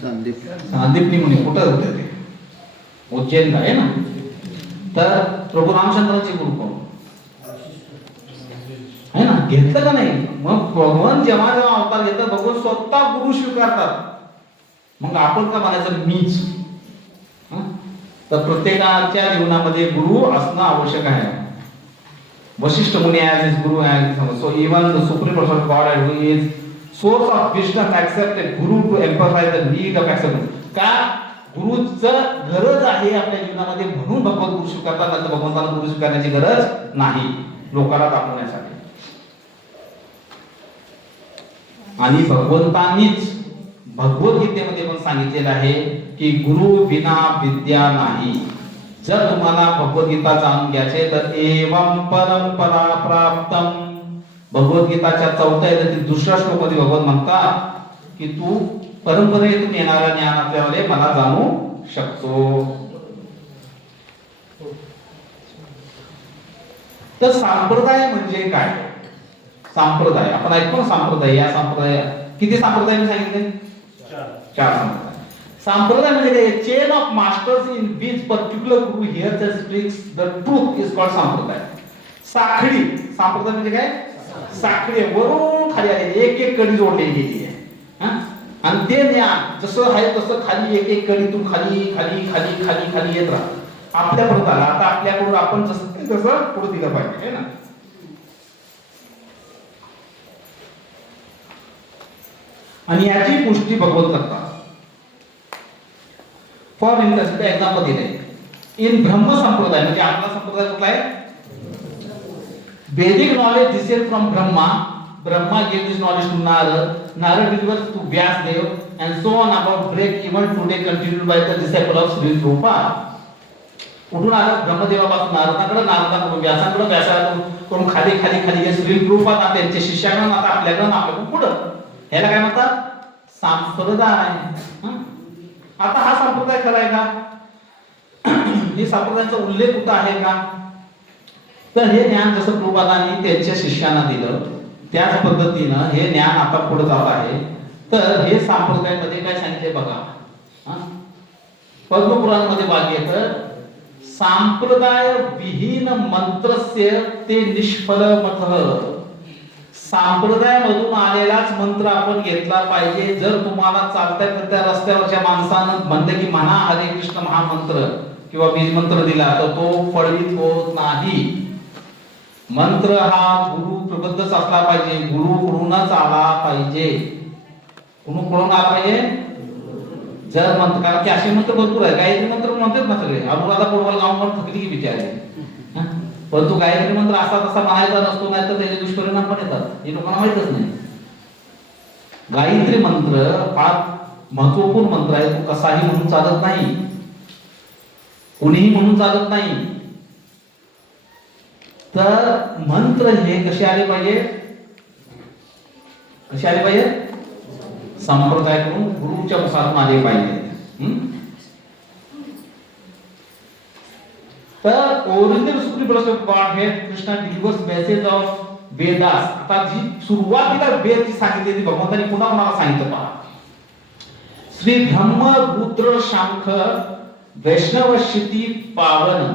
सांदीपनी मुनी कुठं होते ते उज्जैन आहे ना. तर प्रभू रामचंद्रांचे गुरु कोण आहे ना, घेतलं का नाही. मग भगवान जेव्हा जेव्हा अवतार घेतात भगवान स्वतः गुरु स्वीकारतात. मग आपण का म्हणायचं मीच. तर प्रत्येकाच्या जीवनामध्ये गुरु असणं आवश्यक आहे. वशिष्ठ मुनी as his guru and so even the supreme person of God who is source of wisdom accepted guru to emphasize the need of acceptance. का गुरुचं गरज आहे आपल्या जीवनामध्ये म्हणून भगवत गुरु स्वीकारतात, नाही तर भगवंताला गुरु स्वीकारण्याची गरज नाही लोकांना दाखवण्यासाठी. आणि भगवंतांनीच भगवद्गीतेमध्ये पण सांगितलेलं आहे की गुरु विना विद्या नाही. जर तुम्हाला भगवद्गीता जाणून घ्यायचे तर एवं परंपरा प्राप्तम. भगवद्गीताच्या 4व्या अध्यायातील 2ऱ्या श्लोकामध्ये भगवान म्हणतात की तू परंपरेतून येणाऱ्या ज्ञानाद्वारे मला जाणू शकतो. तर संप्रदाय म्हणजे काय. संप्रदाय आपण ऐकतो संप्रदाय. या संप्रदाय किती संप्रदाय मी सांगितले 4 संप्रदाय. संप्रदाय म्हणजे काय chain of masters in which particular guru hears and speaks the truth is called sampradaya. साखळी. संप्रदाय म्हणजे काय साखळी वरून खाली आलेली एक एक कडी जोडलेली गेली आहे. आणि ते ज्ञान जसं आहे तसं खाली एक एक कडीतून खाली खाली खाली खाली खाली येत राहत आपल्यापर्यंत आला. आता आपल्याकडून आपण जसं तसं पुढे दिलं पाहिजे ना. आणि याची पुष्टी भगवंत करतात. फॉर इंस्टन्स एक्झाम्पल दिले इन ब्रह्म संप्रदाय म्हणजे आपला संप्रदाय कुठला आहे. Vedic knowledge descends from Brahma. Brahma gave this knowledge to Narad. Narad delivered to Vyasdev, and so on about break even today continued by the disciple of Sri Prabhupada. कुठून आलं ब्रह्मदेवापासून नारदाकडे, नारदाकडून व्यासाकडे, व्यासाकडून खाली खाली खाली हे श्री प्रभुपाद आणि त्यांचे शिष्याकडून आता आपल्याकडून आपल्याकडून पुढं. ह्याला काय म्हणतात संप्रदाय. आता हा संप्रदाय खरा आहे का. हे संप्रदायाचा उल्लेख कुठं आहे का. तर हे ज्ञान जसं प्रभुपादांनी त्यांच्या शिष्यांना दिलं त्याच पद्धतीनं हे ज्ञान आता पुढे जात आहे. तर हे संप्रदायामध्ये काय सांगितले बघा. पद्मपुराणामध्ये भाग येतं संप्रदाय विहीन मंत्रस्य ते निष्फल मत. संप्रदाय मधून आलेलाच मंत्र आपण घेतला पाहिजे. जर तुम्हाला चालत्या फिरत्या रस्त्यावरच्या माणसानं म्हणलं की म्हणा हरे कृष्ण महामंत्र किंवा बीज मंत्र दिला तर तो फळवीत होत नाही. मंत्र हा गुरु प्रबद्धच असला पाहिजे. गुरुकडूनच आला पाहिजे. गुरुकडून आला पाहिजे. जर मंत्र कारण की असे मंत्र भरपूर आहे. गायत्री मंत्र म्हणतात ना सगळे. अनुराधा पोडवाल गाववर थकली की बिचारे. परंतु गायत्री मंत्र असा तसा म्हणायचा नसतो, नाही तर त्याचे दुष्परिणाम पण येतात. हे लोकांना माहितच नाही. गायत्री मंत्र फार महत्वपूर्ण मंत्र आहे. तो कसाही म्हणून चालत नाही, कोणीही म्हणून चालत नाही. तर मंत्र हे कसे आले पाहिजे, कसे आले पाहिजे संप्रदायाकडून गुरुच्या मुखातून आले पाहिजे. तर original supreme person of God हे Krishna delivers message of Vedas. आता जी सुरुवातीला वेद जी सांगितलेली भगवंतांनी पुन्हा कोणाला सांगितलं पहा. श्री ब्रह्म रुद्र शंख वैष्णव क्षिती पावन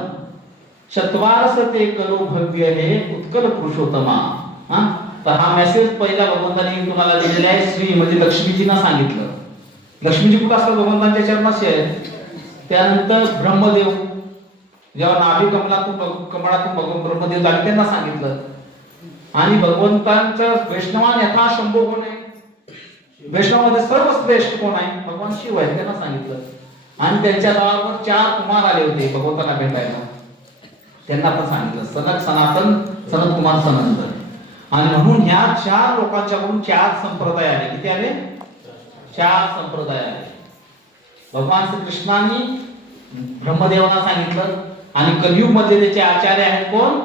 चत्वारस ते करो भव्य हे उत्कल पुरुषोत्तमा. तर हा मेसेज पहिला भगवंतांनी तुम्हाला दिलेला आहे. श्री म्हणजे लक्ष्मीजींना सांगितलं. लक्ष्मीजी कुठं असतात भगवंतांच्या चरणाशी आहे. त्यानंतर ब्रह्मदेव जेव्हा नाभी कमळातून भगवान ब्रह्मदेव झाले त्यांना सांगितलं. आणि भगवंतांचं वैष्णवान यथा शंभो कोण आहे. वैष्णवामध्ये सर्वश्रेष्ठ कोण आहे भगवान शिव आहे त्यांना सांगितलं. आणि त्यांच्या गावावर 4 कुमार आले होते भगवंतांना भेटायला. त्यांना पण सांगितलं सनक सनातन सनत कुमार सनंद. आणि म्हणून ह्या 4 लोकांच्याकडून 4 संप्रदाय आले. किती आले 4 संप्रदाय आले. भगवान श्री कृष्णांनी ब्रह्मदेवांना सांगितलं. आणि कलियुग मध्ये त्याचे आचार्य आहेत कोण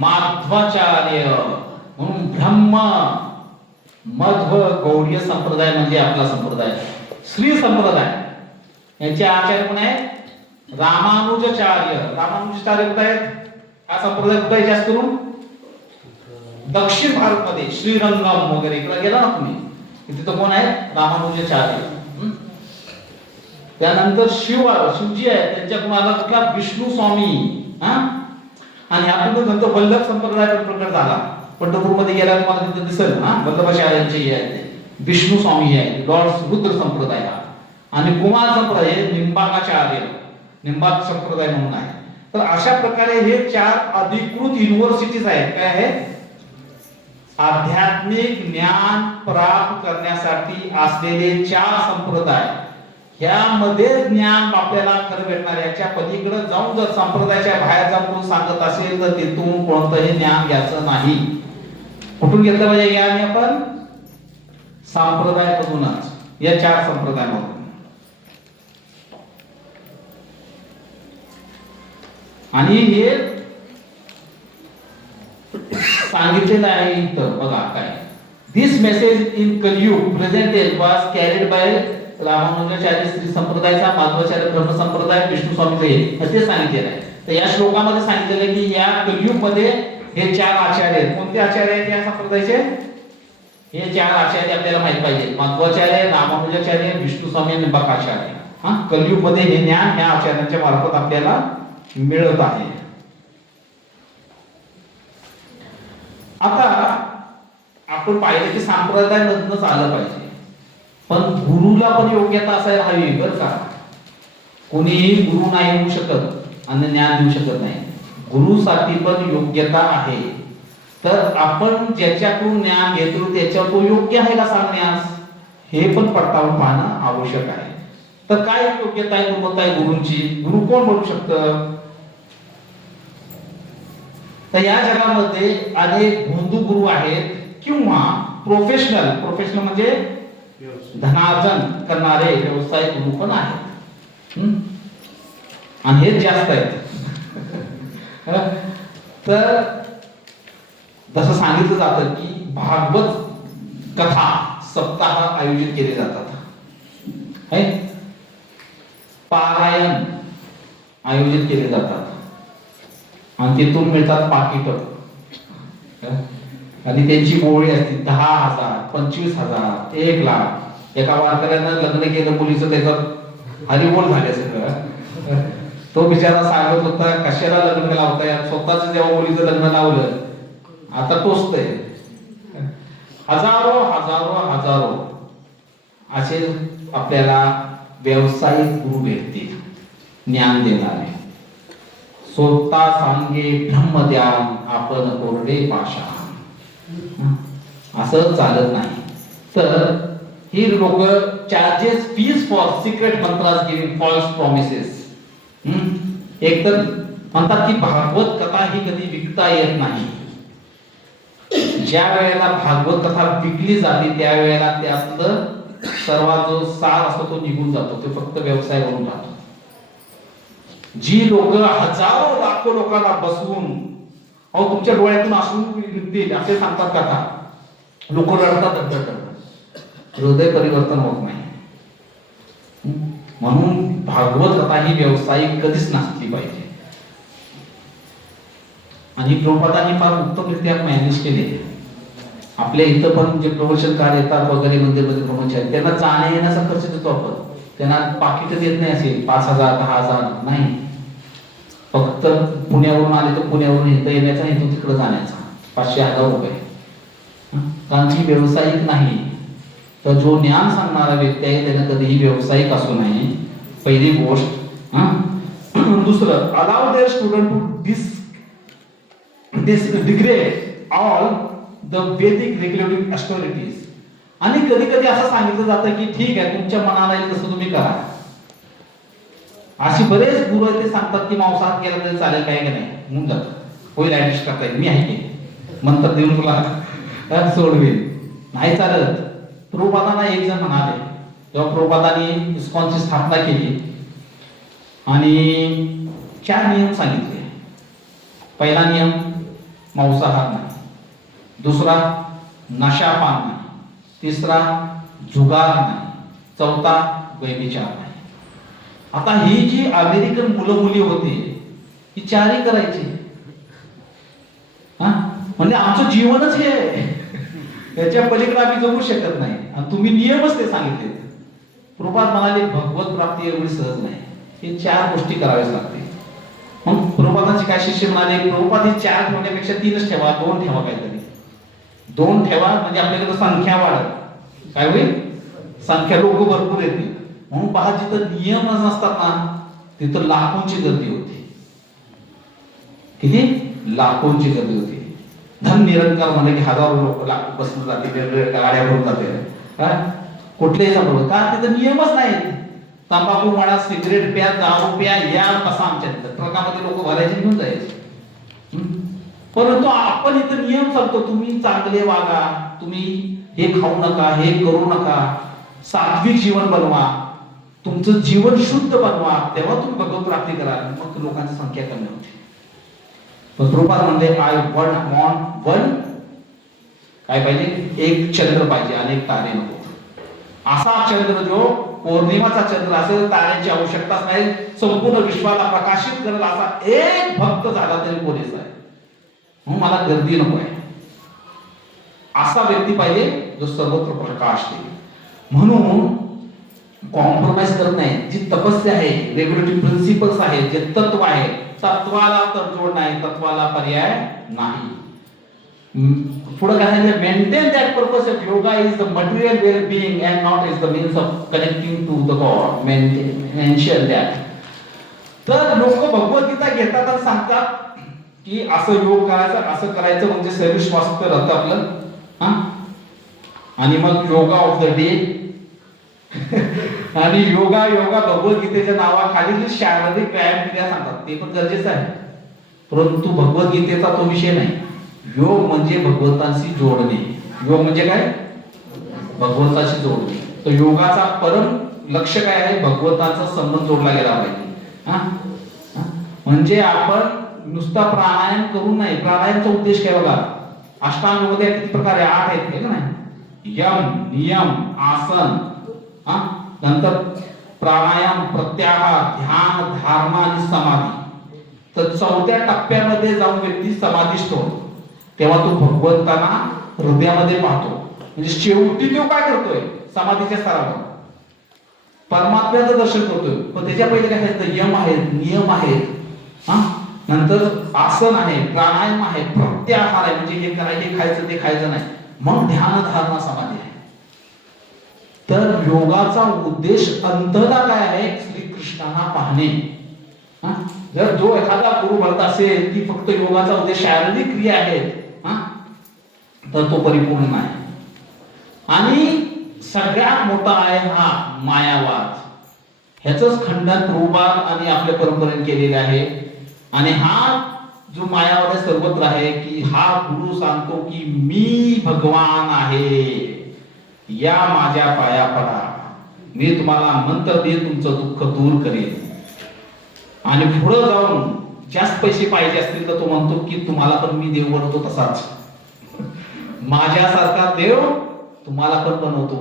माध्वाचार्य. म्हणून ब्रह्म मध्व गौडीय संप्रदाय म्हणजे आपला संप्रदाय. श्री संप्रदाय यांचे आचार्य कोण आहेत रामानुजाचार्य. रामानुजाचार्य कुठे आहेत. हा संप्रदाय कुठे जास्त करून दक्षिण भारत मध्ये श्रीरंगम वगैरे इकडे गेला ना तुम्ही तिथे कोण आहेत रामानुजाचार्य. त्यानंतर शिवजी आहे, त्यांच्याकडून आला कुठला विष्णू स्वामी. आणि ह्यातून नंतर वल्लभ संप्रदाय प्रकट झाला. पंढरपूरमध्ये गेल्यावर मला तिथे दिसेल वल्लभाचार्यांचे हे आहे ते विष्णू स्वामी आहे, लॉर्ड रुद्र संप्रदाय हा. आणि कुमार संप्रदाय हे निंबार्क संप्रदाय म्हणून आहे. तर अशा प्रकारे हे 4 अधिकृत युनिव्हर्सिटीज आहेत. काय आहेत? आध्यात्मिक ज्ञान प्राप्त करण्यासाठी असलेले 4 संप्रदाय. ह्यामध्ये ज्ञान आपल्याला खरं भेटणार. याच्या पलीकडे जाऊन जर संप्रदायाच्या बाहेर जाऊन कोण सांगत असेल तर तिथून कोणतंही ज्ञान घ्यायचं नाही. कुठून घेतलं पाहिजे ज्ञान? आपण संप्रदायामधूनच, या 4 संप्रदायामधून. आणि हे सांगितलेलं आहे इथं बघा काय. This message in Kaliyuga presented was carried by Ramanujacharya Shri संप्रदायाचा, माधवाचार्य ब्रह्म संप्रदाय, विष्णू स्वामीचे असे सांगितलेलं आहे. तर या श्लोकामध्ये सांगितलेलं आहे की या कलियुग मध्ये हे 4 आचार्य आहेत. कोणते आचार्य आहेत या संप्रदायाचे? हे 4 आचार्य आपल्याला माहित पाहिजे. माधवाचार्य, रामानुजाचार्य, विष्णू स्वामी आणि निंबार्काचार्य. कलियुग मध्ये हे ज्ञान ह्या आचार्यांच्या मार्फत आपल्याला मिळत आहे. आता आपण पाहिलं की संप्रदायामधूनच आलं पाहिजे, पण गुरुला पण योग्यता असायला हवी बरं का. कोणीही गुरु नाही होऊ शकत आणि ज्ञान देऊ शकत नाही. गुरुसाठी पण योग्यता आहे. तर आपण ज्याच्याकडून ज्ञान घेतो त्याच्या तो योग्य आहे का सांगण्यास, हे पण पडताळून पाहणं आवश्यक आहे. तर काय योग्यता आहे, गुणवत्ता आहे गुरूंची? गुरु कोण बनू शकतं? तर या जगामध्ये अनेक भोंदू गुरु आहेत किंवा प्रोफेशनल म्हणजे धनार्जन करणारे व्यवसाय गुरु पण आहेत. आणि हे जास्त आहेत. तर जसं सांगितलं जातं की भागवत कथा सप्ताह आयोजित केले जातात, पारायण आयोजित केले जातात आणि तिथून मिळतात पाकिट. आणि त्यांची गोळी असते 10,000, 25,000, 1,00,000. एका वारकऱ्यानं लग्न केलं मुलीचं, त्याच्यात हरिबोल झाले सगळं. तो बिचारा सांगत होता कशाला लग्न लावताय, स्वतःच जेव्हा मुलीचं लग्न लावलं आता टोचतंय. हजारो हजारो हजारो असे आपल्याला व्यावसायिक गुरु भेटतील ज्ञान देणारे. स्वतः सांगे ब्रह्मज्ञान आपण कोरडे पाषाण. असं चालत नाही. तर ही लोक charges fees for secret mantras giving false promises. एक तर म्हणतात की भागवत कथा ही कधी विकता येत नाही. ज्या वेळेला भागवत कथा विकली जाते त्यावेळेला त्यातलं सर्वात जो सार असतो तो निघून जातो, तो फक्त व्यवसाय म्हणून राहतो. जी लोक हजारो लाखो लोकांना बसवून तुमच्या डोळ्यातून अश्रू निघतील असे सांगतात कथा, लोक रडतात, हृदय परिवर्तन होत नाही. म्हणून भागवत कथा ही व्यावसायिक कधीच नसली पाहिजे. आणि प्रभुपादांनी फार उत्तमरित्या मॅनेज केले. आपल्या इथं पण जे प्रवचनकार येतात वगैरे मंदिरमध्ये प्रवचन, त्यांना जाण्या येण्याचा खर्च देतो आपण. त्यांना पाकिट देत नाही असेल 5,000 10,000 नाही. फक्त पुण्यावरून आले तर पुण्यावरून इथं येण्याचा, इथून तिकडे जाण्याचा 500-1000 रुपये. कारण ती व्यावसायिक नाही. तर जो ज्ञान सांगणारा व्यक्ती आहे त्याने कधीही व्यावसायिक असू नये, पहिली गोष्ट. दुसरं, allow their student to degrade all the Vedic regulative authorities. आणि कधी कधी असं सांगितलं जातं की ठीक आहे तुमच्या मनाला येईल तसं तुम्ही करा. अशी बरेच गुरु ते सांगतात की मांसाहार केला तरी चालेल, काय की नाही म्हणून जातं, होईल ऍडजस्ट करता येईल, मी आहे की मंत्र देऊन तुला सोडवेल. नाही चालत. प्रभुपादांना एक जण म्हणाले, जेव्हा प्रभुपादांनी इस्कॉनची स्थापना केली आणि 4 नियम सांगितले. पहिला नियम मांसाहार नाही, दुसरा नशापान नाही, तिसरा जुगार नाही, चौथा व्यभिचार नाही. आता ही जी अमेरिकन मुलं मुली होती ही 4ही करायची. म्हणजे आमचं जीवनच हे आहे, त्याच्या पलीकडे आम्ही जगू शकत नाही आणि तुम्ही नियमच ते सांगितले. प्रभुपाद म्हणाले भगवत प्राप्ती एवढी सहज नाही, हे 4 गोष्टी कराव्याच लागते. मग प्रभुपादांचे काय शिष्य म्हणाले, प्रभुपाद हे 4 ठेवण्यापेक्षा 3च ठेवा, 2 ठेवा, काहीतरी 2 ठेवा, म्हणजे आपल्याकडे संख्या वाढत. काय होईल? संख्या, लोक भरपूर येतील. म्हणून पहा, जिथं नियम नसतात ना तिथं लाखोंची गर्दी होती. किती? लाखोंची गर्दी होती. धन निरंकार म्हणजे की हजारो लोक बसून जाते, वेगवेगळ्या गाड्या भरून जाते. कुठलेही संभव का? तिथं नियमच नाही. तंबाखू म्हणा, सिगरेट प्या, दारू प्या, या बसा आमच्या तिथं ट्रकामध्ये लोक भरायचे, घेऊन जायचे. परंतु आपण इथं नियम सांगतो, तुम्ही चांगले वागा, तुम्ही हे खाऊ नका, हे करू नका, सात्विक जीवन बनवा, तुमचं जीवन शुद्ध बनवा, तेव्हा तुम्ही भगवत प्राप्ती कराल. मग लोकांची संख्या कमी होते. पण प्रभुपाद म्हणले, आय वॉन्ट वन, काय पाहिजे? एक चंद्र पाहिजे आणि एक तारे नको. असा चंद्र जो पौर्णिमाचा चंद्र असेल, ताऱ्यांची आवश्यकताच नाही, संपूर्ण विश्वाला प्रकाशित करेल असा एक भक्त झाला तरी पुरेसा आहे. म्हणून मला गर्दी नको आहे. असा व्यक्ती पाहिजे जो सर्वत्र प्रकाश देईल. म्हणून कॉम्प्रोमाइज करत नाही. जी तपस्या आहे, रेग्युलेटरी प्रिन्सिपल्स आहे, जे तत्व आहे, तत्वाला तडजोड नाही, तत्वाला पर्याय नाही. पुढे काय सांगितलं? Maintain that purpose of yoga is the material well being and not is the means of connecting to the God. Mention that. तर लोक भगवद्गीता घेतात आणि सांगतात की असं योग करायचं, असं करायचं, म्हणजे शरीर स्वास्थ्य राहतं आपलं. आणि मग योगा ऑफ द डे आणि योगा भगवद्गीतेच्या नावाखाली शारीरिक व्यायाम क्रिया सांगतात, ते पण गरजेचं आहे. परंतु भगवद्गीतेचा तो विषय नाही. योग म्हणजे भगवंतांशी जोडणे. योग म्हणजे काय? भगवंताशी जोडणे. तर योगाचा परम लक्ष्य काय आहे? भगवंतांचा संबंध जोडला गेला पाहिजे. म्हणजे आपण नुसता प्राणायाम करू नये. प्राणायामचा उद्देश काय बघा? अष्टांग मध्ये किती प्रकार आहे? 8 आहेत, हे नाही? यम, नियम, आसन, नंतर प्राणायाम, प्रत्याहार, ध्यान, धारणा आणि समाधी. तर 4थ्या टप्प्यामध्ये जाऊन व्यक्ती समाधीस्थ होतो. तेव्हा तो भगवंतांना हृदयामध्ये पाहतो. म्हणजे शेवटी तो काय करतोय? समाधीच्या स्तरावर परमात्म्याचं दर्शन करतोय. पण त्याच्या पहिले काय सांगितलं? यम आहेत, नियम आहेत, नंतर आसन आहे, प्राणायाम आहे, प्रत्याहार आहे, म्हणजे हे करायचं, हे खायचं, ते खायचं नाही. मग ध्यान, धारणा, समाधी आहे. तर योगाचा उद्देश अंततः काय आहे? श्रीकृष्णांना पाहणे. जर जो एखादा गुरु म्हणत असेल की फक्त योगाचा उद्देश शारीरिक क्रिया आहेत, तर तो परिपूर्ण नाही. आणि सगळ्यात मोठा आहे हा मायावाद. ह्याचंच खंडन प्रभुपाद आणि आपल्या परंपरेने केलेले आहे. आणि हा जो मायावाद सर्वत्र आहे की हा गुरु सांगतो की मी भगवान आहे, या माझ्या पाया पडा, मी तुम्हाला मंत्र देत तुमचं दुःख दूर करेन. आणि पुढे जाऊन जास्त पैसे पाहिजे असतील तर तो म्हणतो की तुम्हाला पण मी देव बनवतो, तसाच माझ्यासारखा देव तुम्हाला पण बनवतो.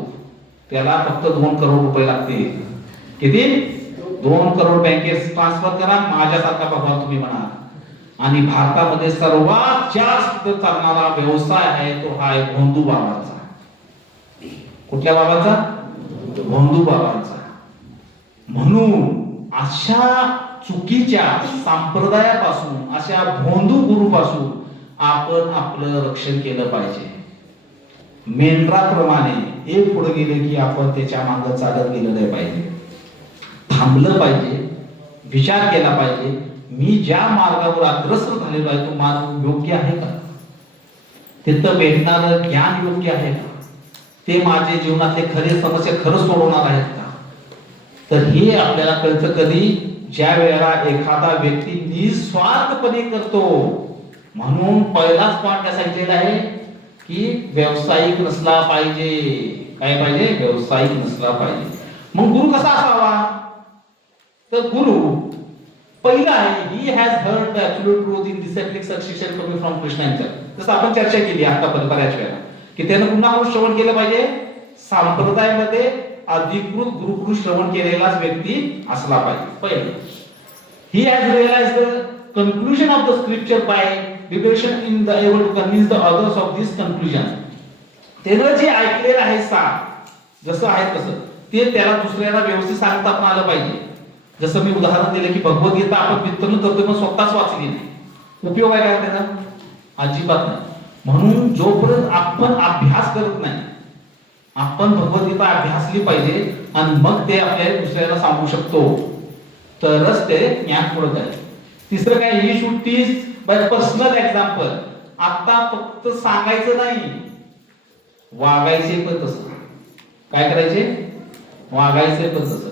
त्याला फक्त 2 करोड रुपये लागते. किती? 2 करोड बँकेत ट्रान्सफर करा, माझ्यासारखा भगवान तुम्ही बना. आणि भारतामध्ये सर्वात जास्त चालणारा व्यवसाय आहे तो हा आहे भोंदू बाबांचा. कुठल्या बाबांचा? भोंदू बाबांचा. म्हणून अशा चुकीच्या संप्रदायापासून, अशा भोंदू गुरुपासून आपण आपलं रक्षण केलं पाहिजे. मेंढराप्रमाणे एक पुढे गेले की आपण त्याच्या मागे चालत गेलं नाही पाहिजे. थांबलं पाहिजे, विचार केला पाहिजे, मी ज्या मार्गावर अग्रसर झालेलो आहे तो मार्ग योग्य आहे का? तिथं भेटणारं ज्ञान योग्य आहे का? ते माझे जीवनातले खरे समस्या खरं सोडवणार आहेत का? तर हे आपल्याला कळतं कधी? ज्या वेळेला एखादा व्यक्ती निस्वार्थपणे करतो. म्हणून पहिलाच पॉइंट काय सांगितलेला आहे की व्यावसायिक नसला पाहिजे. काय पाहिजे? व्यावसायिक नसला पाहिजे. मग गुरु कसा असावा? तर गुरु पहिला आहे, he has heard the absolute truth in disciplic succession coming from Krishna himself. जसं आपण चर्चा केली आतापर्यंत बऱ्याच वेळा की त्यानं पुन्हा श्रवण केलं पाहिजे. संप्रदायामध्ये अधिकृत गुरुकुल श्रवण केलेलाच व्यक्ती असला पाहिजे. पहिलं, he has realised the conclusion of the scripture by revelation in the able to convince the others of this conclusion. त्यानं जे ऐकलेलं आहे जसं आहे तसं ते त्याला दुसऱ्याला व्यवस्थित सांगता पण आलं पाहिजे. जसं मी उदाहरण दिलं की भगवद्गीता आपण वितरण करतोय पण स्वतःच वाचली नाही, उपयोग आहे का त्याचा? अजिबात नाही. म्हणून जोपर्यंत आपण अभ्यास करत नाही, आपण भगवद्गीता अभ्यासली पाहिजे आणि मग ते आपल्या दुसऱ्याला सांगू शकतो, तरच ते ज्ञान पुढे जाईल. तिसरं काय, he should teach bye personal example. आता फक्त सांगायचं नाही, वागायचे पण तसं. काय करायचे? वागायचे पण तसं.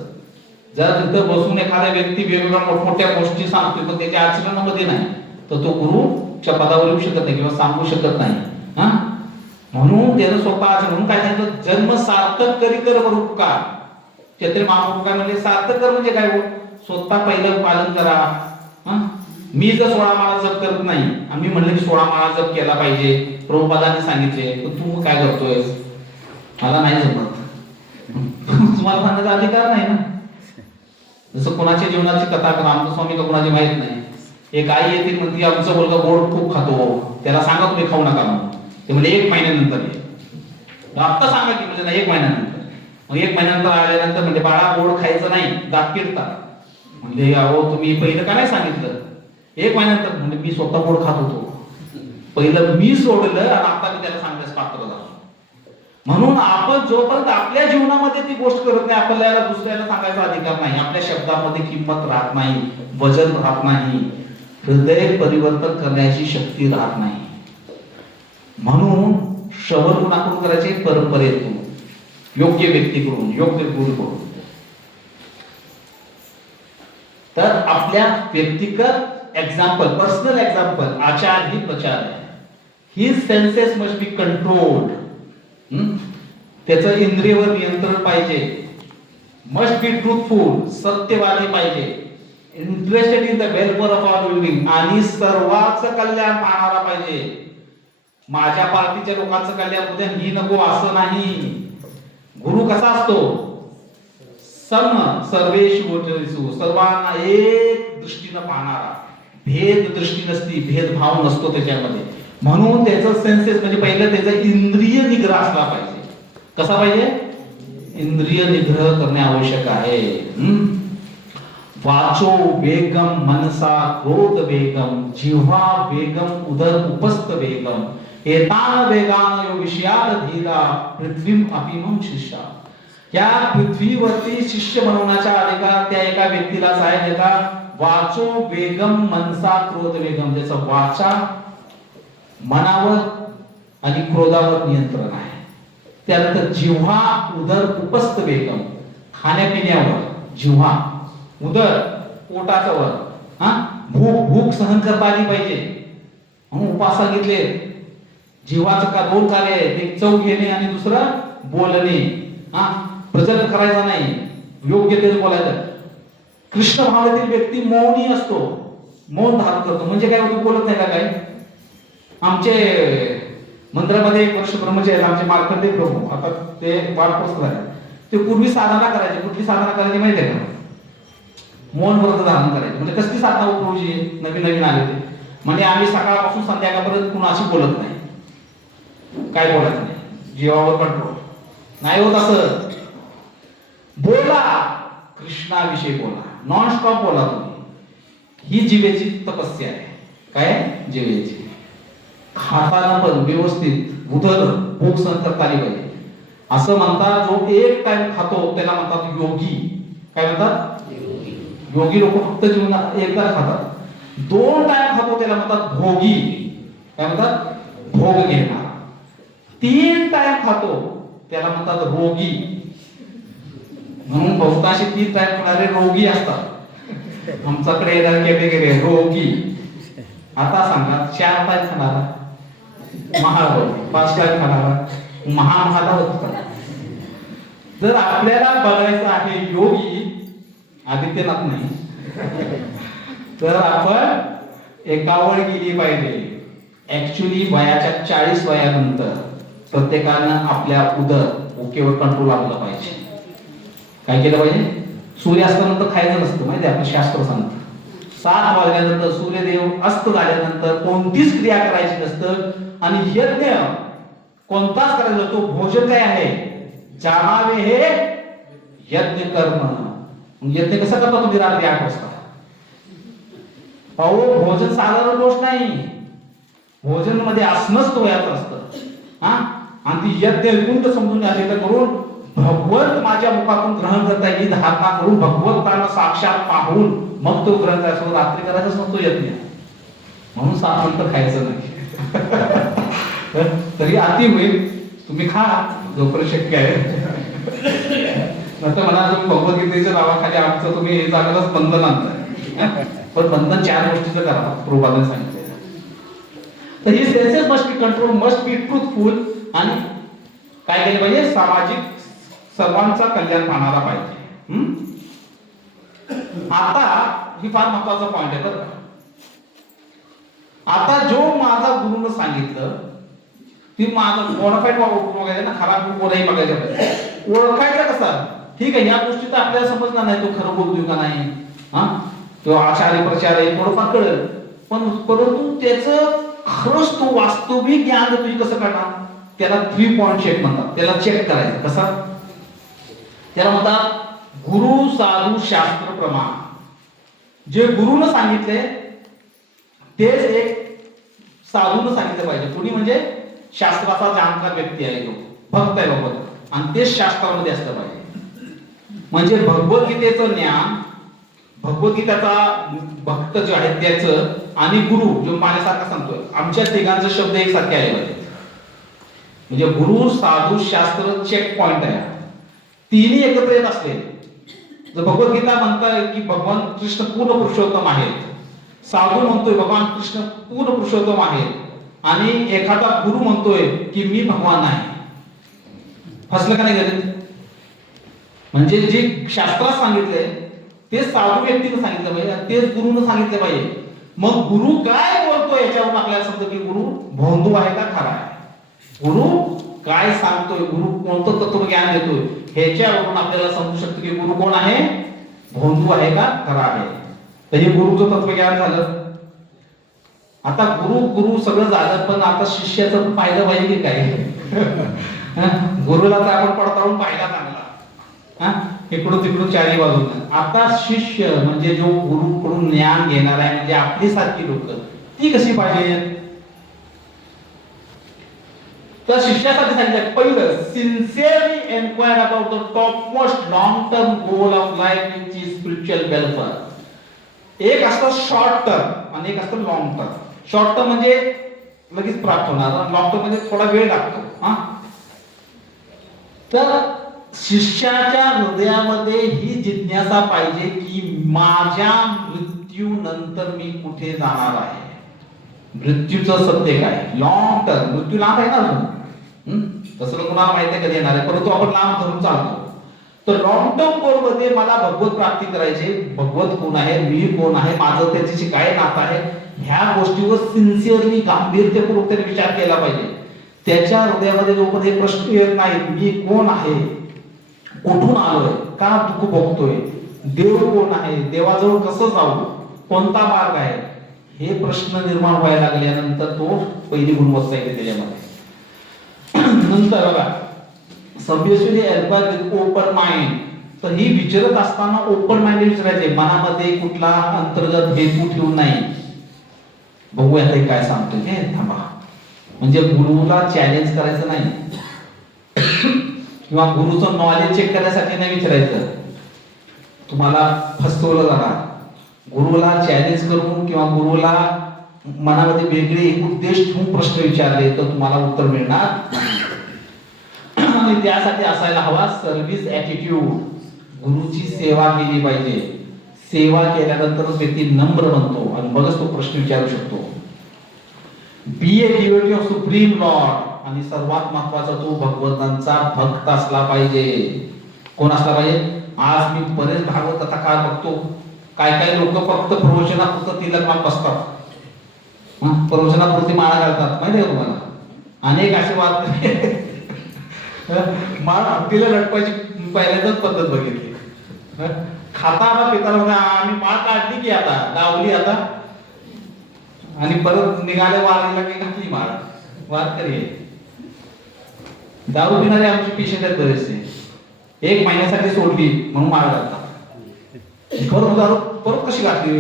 जर तिथं बसून एखादा व्यक्ती वेगवेगळ्या मोठमोठ्या गोष्टी सांगतोय पण त्याच्या आचरणामध्ये नाही, तर तो गुरुच्या पदावर येऊ शकत नाही किंवा सांगू शकत नाही. हा, म्हणून त्यानं स्वतः आचरण, म्हणून काय सांगितलं, जन्म सार्थक करी कर उपकार. छत्री महाप्रभू काय म्हणजे सार्थक कर म्हणजे काय हो? स्वतः पहिलं पालन करा. मी जर 16 माळा जप करत नाही आणि मी म्हणलं की 16 माळा जप केला पाहिजे, प्रभुपादांनी सांगितले, तर तू काय करतोय? मला नाही जमत. तुम्हाला सांगण्याचा अधिकार नाही ना. जसं कोणाच्या जीवनाची कथा रामदास स्वामी का कोणाची माहित नाही. एक आई येते म्हणते आमचा मुलगा गोड खूप खातो, त्याला सांगा तुम्ही खाऊ नका म्हणून. ते म्हणजे 1 महिन्यानंतर ये. आता सांगा की म्हणजे नाही 1 महिन्यानंतर. मग 1 महिन्यानंतर आल्यानंतर म्हणजे बाळा गोड खायचं नाही, दात किडतात. म्हणजे अहो तुम्ही पहिलं का नाही सांगितलं? 1 महिन्यानंतर म्हणजे मी स्वतः गोड खात होतो, पहिलं मी सोडलं आणि आता मी त्याला सांगण्यास पात्र झालो. म्हणून आपण जोपर्यंत आपल्या जीवनामध्ये ती गोष्ट करत नाही, आपल्याला दुसऱ्याला सांगायचा अधिकार नाही. आपल्या शब्दामध्ये किंमत राहत नाही, वजन राहत नाही, हृदय परिवर्तन करण्याची शक्ती राहत नाही. म्हणून श्रवण कुणाकडून करायचे? परंपरेतून, योग्य व्यक्तीकडून, योग्य गुरुकडून. तर आपल्या व्यक्तिगत एक्झाम्पल, पर्सनल एक्झाम्पल, आचार ही प्रचार आहे. ही सेन्सेस मस्ट बी कंट्रोल्ड. त्याचं इंद्रियवर नियंत्रण पाहिजे. मस्ट बी ट्रूथफुल, सत्यवादी पाहिजे. Interested in the welfare of all living, आणि सर्वांचं कल्याण पाहणारा पाहिजे. माझ्या पार्टीच्या लोकांचं कल्याण उद्या ही नको असं नाही. गुरु कसा असतो? सम सर्वेषु भूतेषु, सर्वांना एक दृष्टीने पाहणारा. भेद दृष्टी नसती, भेदभाव नसतो त्याच्यामध्ये. म्हणून त्याचं सेन्सेस म्हणजे पहिलं त्याचा इंद्रिय निग्रह असला पाहिजे. कसा पाहिजे? इंद्रिय निग्रह करणे आवश्यक आहे. वाचो वेगम मनसा क्रोध वेगम, जिह्वा वेगम उदर उपस्थ वेगम, एतान वेगान यो विषयात धीरा पृथ्वीम अपिमं शिष्या. या पृथ्वीवरती शिष्य बनवण्याचा अधिकार त्या एका व्यक्तीलाच आहे, ज्याचा वाचो वेगम मनसा क्रोध वेगम, ज्याचा वाचा मनावर आणि क्रोधावर नियंत्रण आहे. त्यानंतर जिव्हा उदर उपस्थ वेगम, खाण्यापिण्यावर जिव्हा, उदर पोटाचा वर, भूक सहन करता आली पाहिजे म्हणून उपास सांगितले. जिव्हाचं का 2 कार्य आहेत, एक चव घेणे आणि दुसरं बोलणे. प्रजन करायचा नाही, योग्य तेच बोलायचं. कृष्ण भावातील व्यक्ती मौनी असतो, मौन धारण करतो. म्हणजे काय होतं? बोलत नाही का काय? आमचे मंदिरामध्ये 1 वर्ष ब्रह्मचारी आमचे मार्कंडेय प्रभू, आता ते वाढपोस्ट झाले, ते पूर्वी साधना करायचे. कुठली साधना करायची माहिती आहे का? मौन व्रत धारण करायचे. म्हणजे कसली साधना हो प्रभूजी? नवीन नवीन आले ते म्हणजे आम्ही सकाळपासून संध्याकाळपर्यंत कुणाशी बोलत नाही, काय बोलायचं नाही, जीवावर कंट्रोल नाही होत. असं बोला, कृष्णाविषयी बोला, नॉन स्टॉप बोला तुम्ही. ही जीवेची तपस्या आहे. काय? जीवेची. खाताना पण व्यवस्थित उदर भूक सहन करता आली पाहिजे. असं म्हणतात जो 1 टाइम खातो त्याला म्हणतात योगी. काय म्हणतात? योगी लोक फक्त जीवनात एकदा खातात. 2 टाइम खातो त्याला म्हणतात भोगी. काय म्हणतात? भोग घेणार. 3 टाइम खातो त्याला म्हणतात रोगी. म्हणून बहुतांशी 3 टाइम खाणारे रोगी असतात. आमच्याकडे येणारे कॅटेगरी आहे रोगी. आता सांगा 4 टाइम खाणारा महारोगी, 5 टाइम खाणारा महामहादा होता. जर आपल्याला बघायचं आहे योगी आदित्यनाथ नाही, तर आपण एकावर गेली पाहिजे. ऍक्च्युली वयाच्या 40 वयानंतर प्रत्येकानं आपल्या उदर ओकेवर कंट्रोल आणला पाहिजे. काय केलं पाहिजे? सूर्यास्तानंतर खायचं नसतं, माहिती आपलं शास्त्र सांगतं. 7 वाजल्यानंतर सूर्यदेव अस्त झाल्यानंतर कोणतीच क्रिया करायची नसतं. आणि यज्ञ कोणताच करायचा, तो भोजन काय आहे? जाणावे हे यज्ञ कर्म. यज्ञ कसं करता तुम्ही रात्री 8 वाजता? अहो भोजन साधारण गोष्ट नाही. भोजन मध्ये असणंच तो याचं असतं. आणि ती यज्ञ कुंड समजून घ्यायचं करून भगवंत माझ्या मुखातून ग्रहण करता ही धारणा करून भगवंतांना साक्षात पाहून मग तो ग्रहण करायचा. रात्री करायचाच नसतो यज्ञ. म्हणून 7 नंतर खायचं नाही. तरी अति होईल, तुम्ही खा जोपर्यंत शक्य आहे. नंतर म्हणा तुम्ही भगवद्गीतेच्या नावाखाली आमचं तुम्ही हे जागरच बंधन आणताय. पण बंधन 4 गोष्टीचं करा, प्रभुपादाने सांगितलं. तर ही senses must be control, must be truthful, आणि काय केलं पाहिजे, सामाजिक सर्वांचा कल्याण पाहणारा पाहिजे. आता ही फार महत्वाचा पॉइंट आहे बरं. आता जो माझा गुरुनं सांगितलं ती माझं बोनाफाईड बघायचं ना, खराब बोलाही बघायचं पाहिजे. ओळखायचा कसा? ठीक आहे, या गोष्टी तर आपल्याला समजणार नाही तो खरं बोलतोय का नाही, तो आचार्य प्रचार आहे थोडंफार कळेल, पण परंतु त्याचं खरंच तो वास्तविक ज्ञान तुम्ही कसं करणार, त्याला 3 पॉइंट चेक म्हणतात. त्याला चेक करायचं कसा? त्याला म्हणतात गुरु साधू शास्त्र प्रमाण. जे गुरुनं सांगितले तेच एक साधूनं सांगितलं पाहिजे. कुणी म्हणजे शास्त्राचा जाणकार व्यक्ती आहे, तो भक्त आहे बाबा, आणि तेच शास्त्रामध्ये असलं पाहिजे. म्हणजे भगवद्गीतेचं ज्ञान, भगवद्गीतेचा भक्त जो आहे त्याचं, आणि गुरु जो पाण्यासारखा सांगतोय, आमच्या तिघांचे शब्द एकसारखे आले पाहिजे. म्हणजे गुरु साधू शास्त्र चेक पॉइंट आहे. तिन्ही एकत्र येत असले जर भगवद्गीता म्हणताय की भगवान कृष्ण पूर्ण पुरुषोत्तम आहेत, साधू म्हणतोय भगवान कृष्ण पूर्ण पुरुषोत्तम आहेत, आणि एखादा गुरु म्हणतोय की मी भगवान आहे, फसलं का नाही गणित? म्हणजे जे शास्त्रात सांगितलंय ते साधू व्यक्तीने सांगितलं पाहिजे, तेच गुरुनं सांगितलं पाहिजे. मग गुरु काय बोलतोय याच्यावरून आपल्याला समजतं की गुरु भोंदू आहे का खरा आहे. गुरु काय सांगतोय, गुरु कोणतं तत्व ज्ञान देतोय, ह्याच्यावरून आपल्याला समजू शकतो की गुरु कोण आहे, भोंदू आहे का खरा आहे. तर हे गुरुचं तत्वज्ञान झालं. आता गुरु गुरु सगळं झालं, पण आता शिष्याचं पाहिलं पाहिजे की काय? गुरुला तर आपण पडताळून पाहिला चांगला, इकडून तिकडून चारी बाजून. आता शिष्य म्हणजे जो गुरुकडून ज्ञान घेणार आहे, म्हणजे आपली सारखी लोक, ती कशी पाहिजे? तर शिष्यासाठी सांगितलं पहिलं, sincerely enquire about the top most long term goal of life which is spiritual welfare. एक असतं शॉर्ट टर्म आणि एक असतं लॉंग टर्म. शॉर्ट टर्म म्हणजे लगेच प्राप्त होणार, लॉंग टर्म म्हणजे थोडा वेळ लागतो. तर शिष्याच्या हृदयामध्ये ही जिज्ञासा पाहिजे की माझ्या मृत्यूनंतर मी कुठे जाणार आहे, मृत्यूचं सत्य काय. लॉंग टर्म, मृत्यू लांब आहे ना अजून, तसं कोणाला माहिती आहे कधी येणार आहे, परंतु आपण लांब धरून चालतो. तर लॉंग टर्म गोल मध्ये मला भगवत प्राप्ती करायची, भगवत कोण आहे, मी कोण आहे, माझं त्याच्याशी काय नातं आहे, ह्या गोष्टीवर सिन्सिअरली गांभीर्यपूर्वक त्याने विचार केला पाहिजे. त्याच्या हृदयामध्ये जोपर्यंत हे प्रश्न येत नाही, मी कोण आहे, कुठून आलोय, का दुःख भोगतोय, देव कोण आहे, देवाजवळ कसं जाऊ, कोणता मार्ग आहे, हे प्रश्न निर्माण व्हायला लागल्यानंतर तो पहिली गुणवत्ता येते त्याच्यामध्ये. नंतर बघा, सबलिस्टली एल्बार विथ ओपन माइंड. तर ही विचारत असताना ओपन माइंड विचारायचे, मनामध्ये कुठला अंतर्गत हेतू ठेवून नाही. बघूया ते काय सांगतो हे, थांबा. म्हणजे गुरुला चॅलेंज करायचं नाही किंवा गुरुचं नॉलेज चेक करण्यासाठी नाही विचारायचं, तुम्हाला फसवलं जाणार. गुरुला चॅलेंज करून किंवा गुरुला मनामध्ये वेगळे उद्देश ठेवून प्रश्न विचारले तर तुम्हाला उत्तर मिळणार नाही. आणि त्यासाठी असायला हवा सर्व्हिस ॲटिट्यूड. गुरुची सेवा केली पाहिजे. सेवा केल्यानंतरच व्यक्ती नम्र बनतो आणि मगच तो प्रश्न विचारू शकतो. बी ए डिव्होटी ऑफ सुप्रीम लॉर्ड. आणि सर्वात महत्वाचा तो भगवंतांचा भक्त असला पाहिजे. कोण असला पाहिजे? आज मी बरेच भागवत कथा काय बघतो, काय काय लोक फक्त प्रवचनापुरतं तिलक माग बसतात, प्रवचनापुरती माळा घालतात, माहिती आहे तुम्हाला. अनेक असे वाद माळ तिला लटवायची पहिल्यांदाच पद्धत बघितली. खाता पिताला आम्ही माळ काढली की आता लावली आता, आणि परत निघाले वारीला की घातली माळ. वारकरी दारू पिणारे आमचे पेशंट आहेत बरेचसे. 1 महिन्यासाठी सोडली म्हणून माळ घालतात. खरं दारू परत कशी काढली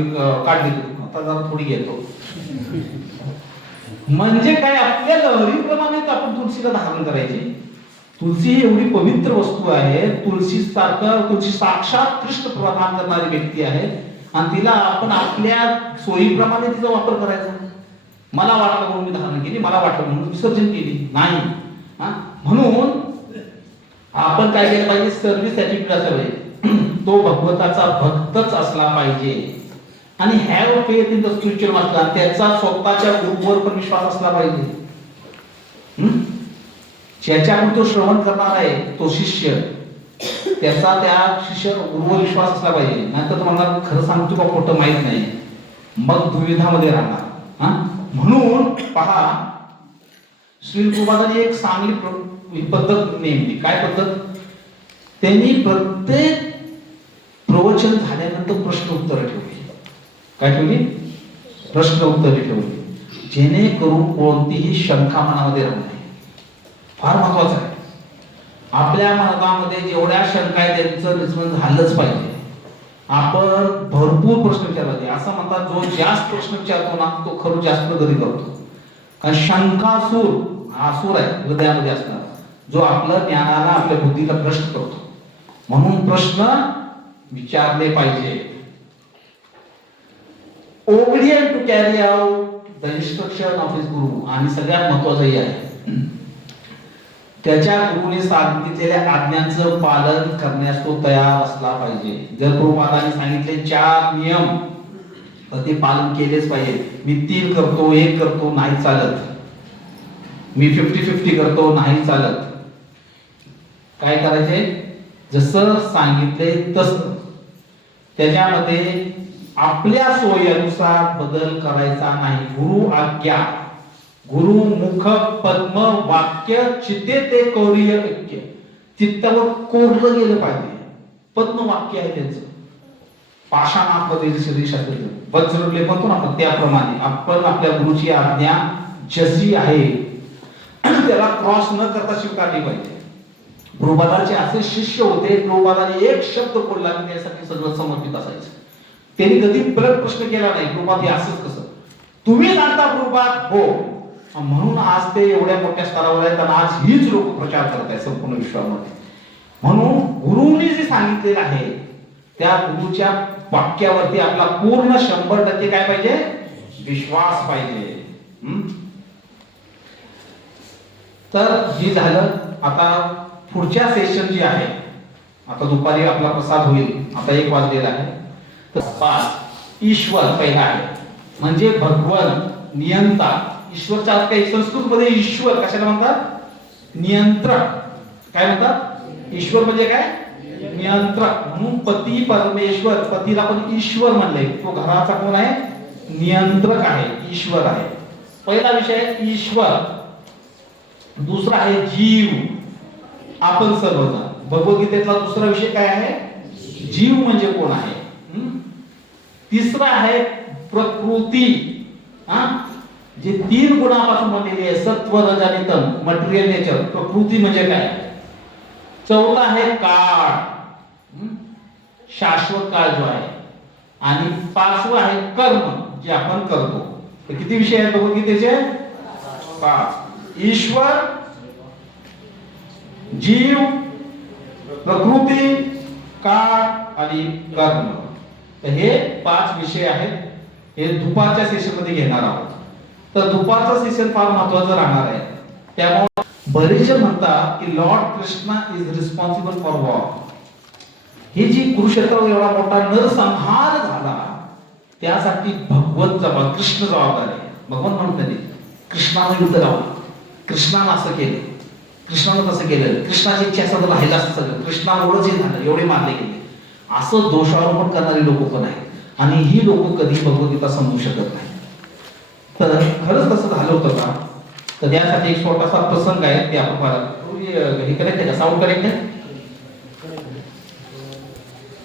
तू, आता जरा थोडी घेतो. म्हणजे काय, आपल्या लहरीप्रमाणेच आपण तुळशीला धारण करायची. तुळशी ही एवढी पवित्र वस्तू आहे. तुळशी साक्षात कृष्ण प्रदान करणारी व्यक्ती आहे आणि तिला आपण आपल्या सोयीप्रमाणे तिचा वापर करायचा. मला वाटलं म्हणून मी धारण केली, मला वाटलं म्हणून विसर्जन केली नाही. म्हणून आपण काय केलं पाहिजे, सर्व्हिस ॲटिट्यूड असायला पाहिजे. तो भगवताचा भक्तच असला पाहिजे आणि have faith in the spiritual master, त्याचा स्वतःच्या गुरुवर पण विश्वास असला पाहिजे. ज्याच्याकडून तो श्रवण करणार आहे तो शिष्य, त्याचा त्या शिष्य गुरुवर विश्वास असला पाहिजे. नाहीतर तुम्हाला खरं सांगतो का खोटं माहित नाही, मग दुविधामध्ये राहणार. म्हणून पहा, श्री प्रभुपादांनी एक चांगली पद्धत नेमली. काय पद्धत? त्यांनी प्रत्येक प्रवचन झाल्यानंतर प्रश्न उत्तर ठेवली. काय ठेवली? प्रश्न उत्तरे ठेवली, जेणेकरून कोणतीही शंका मनामध्ये राहू नये. फार महत्वाचं आहे. आपल्या मनामध्ये जेवढ्या शंका आहेत त्यांचं निरसन झालंच पाहिजे. आपण भरपूर प्रश्न विचारले पाहिजे. असं म्हणतात, जो जास्त प्रश्न विचारतो ना तो खरं जास्त गती करतो. कारण शंकासूर हा असुर आहे हृदयामध्ये असणार, जो आपल्या ज्ञानाला आपल्या बुद्धीला भ्रष्ट करतो. म्हणून प्रश्न विचारले पाहिजे. Obedient to carry out the instruction of his guru. आणि सगळ्यात महत्वाचं हे आहे, त्याच्या गुरुने सांगितलेल्या आज्ञांचं पालन करण्यास तो तयार असला पाहिजे. जर प्रभुपादांनी सांगितले 4 नियम तर ते पालन केलेच पाहिजे. मी 3 करतो, 1 करतो, नाही चालत. मी 50-50 करतो, नाही चालत. काय करायचे? जसं सांगितले तसं. त्याच्यामध्ये आपल्या सोयीनुसार बदल करायचा नाही. गुरु आज्ञा, गुरु मुख पद्म वाक्य चिते ते कौर्य ऐक्य. चित्तावर कोरलं गेलं पाहिजे. पद्म वाक्य आहे त्यांचं. पाषाणामध्ये शरीरशास्त्र वज्रले म्हणतो ना आपण, त्याप्रमाणे आपण आपल्या गुरुची आज्ञा जशी आहे त्याला क्रॉस न करता स्वीकारली पाहिजे. प्रभुपादांचे असे शिष्य होते, प्रभुपादांनी एक शब्द बोलला की त्यासाठी सगळं समर्पित असायचं. त्यांनी कधी परत प्रश्न केला नाही, प्रभुपाद हे असंच कसं? तुम्ही सांगता प्रभुपाद? हो. म्हणून आज ते एवढ्या मोठ्या स्तरावर आहेत आणि आज हीच लोक प्रचार करत आहेत संपूर्ण विश्वामध्ये. म्हणून गुरुनी जे सांगितलेलं आहे त्या गुरुच्या वाक्यावरती आपला पूर्ण 100% काय पाहिजे? विश्वास पाहिजे. तर हे झालं. आता पुढच्या सेशन जी आहे, आता दुपारी आपला प्रसाद होईल. आता 1 वाजलेला आहे. तर 5 ईश्वर पहिला आहे, म्हणजे भगवान नियंता. ईश्वरचा अर्थ काय? संस्कृत मध्ये ईश्वर कशाला म्हणतात? नियंत्रक. काय म्हणतात? ईश्वर म्हणजे काय? नियंत्रक. म्हणून पती परमेश्वर, पतीला पण ईश्वर म्हणले. तो घराचा कोण आहे? नियंत्रक आहे, ईश्वर आहे. पहिला विषय ईश्वर. दुसरा आहे जीव, आपण सर्वजण. भगवद्गीतेतला दुसरा विषय काय आहे? जीव म्हणजे कोण आहे. तिसरा आहे प्रकृती, जे 3 गुणापासून बनलेली आहे, सत्व रज आणि तम, मटेरियल नेचर. प्रकृती म्हणजे काय? चौथा आहे काळ, शाश्वत काळ जो आहे. आणि 5वं आहे कर्म, जे आपण करतो. तर किती विषय आहेत भगवद्गीतेचे? 5. ईश्वर, जीव, प्रकृती, काळ आणि कर्म. तर हे 5 विषय आहेत. हे दुपारच्या सेशन मध्ये घेणार आहोत. तर दुपारचं सेशन फार महत्वाचं राहणार आहे. त्यामुळे बरेच म्हणतात की Lord Krishna is responsible for war. ही जी कुरुक्षेत्रावर एवढा मोठा नरसंहार झाला त्यासाठी कृष्ण जबाबदार आहे. भगवान म्हणतात कृष्णाने युद्ध लावलं, कृष्णाने असं केलं, कृष्णाने तसं केलं, कृष्णाची इच्छा असं राहिलं असं सगळं, कृष्णामुळेच हे झालं, एवढे मारले गेले, असं दोषारोपण करणारी लोक पण आहेत. आणि ही लोक कधी भगवद्गीता समजू शकत नाही. तर खरंच तसं झालं होतं का? तर त्यासाठी एक छोटासा प्रसंग आहे, ते आपण हे करेक्ट आहे का? साऊंड करेक्ट आहे?